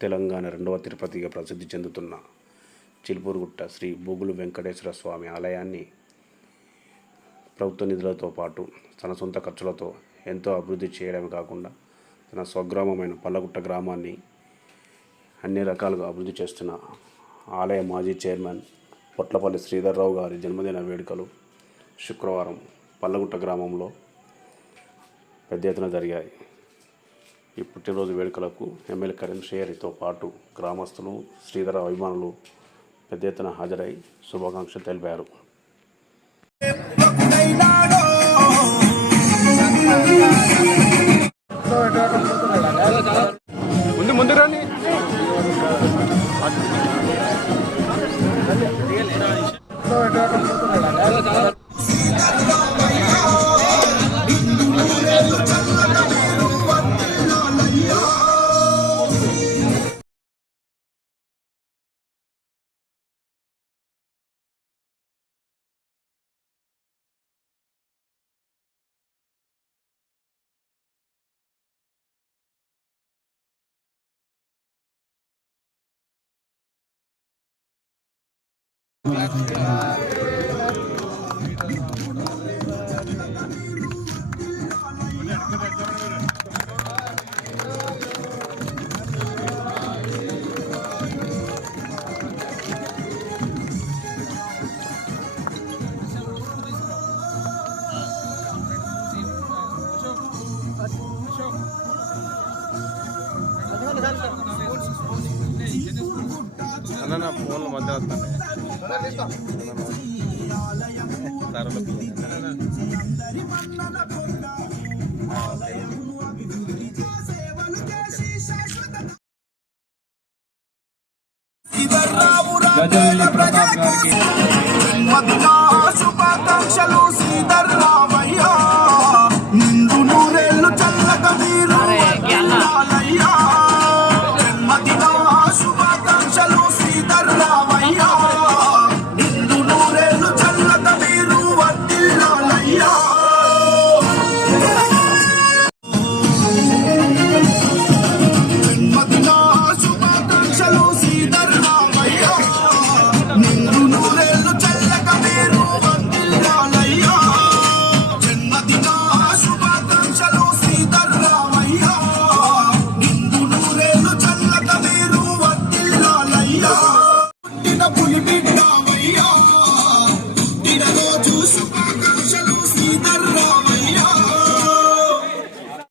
తెలంగాణ రెండవ తిరుపతిగా ప్రసిద్ధి చెందుతున్న చిలుకూరుగుట్ట శ్రీ బూగులు వెంకటేశ్వర స్వామి ఆలయాన్ని ప్రభుత్వ నిధులతో పాటు తన సొంత ఖర్చులతో ఎంతో అభివృద్ధి చేయడమే కాకుండా తన స్వగ్రామమైన పల్లగుట్ట గ్రామాన్ని అన్ని రకాలుగా అభివృద్ధి చేస్తున్న ఆలయ మాజీ చైర్మన్ పొట్లపల్లి శ్రీధర్రావు గారి జన్మదిన వేడుకలు శుక్రవారం పల్లగుట్ట గ్రామంలో పెద్ద ఎత్తున జరిగాయి. ఈ పుట్టినరోజు వేడుకలకు ఎమ్మెల్యే కరీం షేరితో పాటు గ్రామస్తులు, శ్రీధర అభిమానులు పెద్ద ఎత్తున హాజరై శుభాకాంక్షలు తెలిపారు. ముందు రండి. అన్న ఫోన్ల మధ్య ప్రతాప్ గారికి శుభాకాంక్షలు. శ్రీధర్రామయ్య నిండు నూరేళ్ళు చల్లగా మీరు జన్మదిన శుభాకాంక్షలు. శ్రీధర్రామయ్య నిండు నూరేళ్ళు చల్లగా మీరు వర్ధిల్లాలయ్యా. జన్మదిన శుభాకాంక్షలు. శ్రీధర్రామయ్య నిండు నూరేళ్ళు చల్లగా మీరు వర్ధిల్లాలయ్యా. జన్మదిన శుభాకాంక్షలు. శ్రీధర్రామయ్య నిండు నూరేళ్ళు చల్లగా మీరు వర్ధిల్లాలయ్యా. పుట్టిన పులి బిడ్డవయ్యా, పుట్టిన రోజు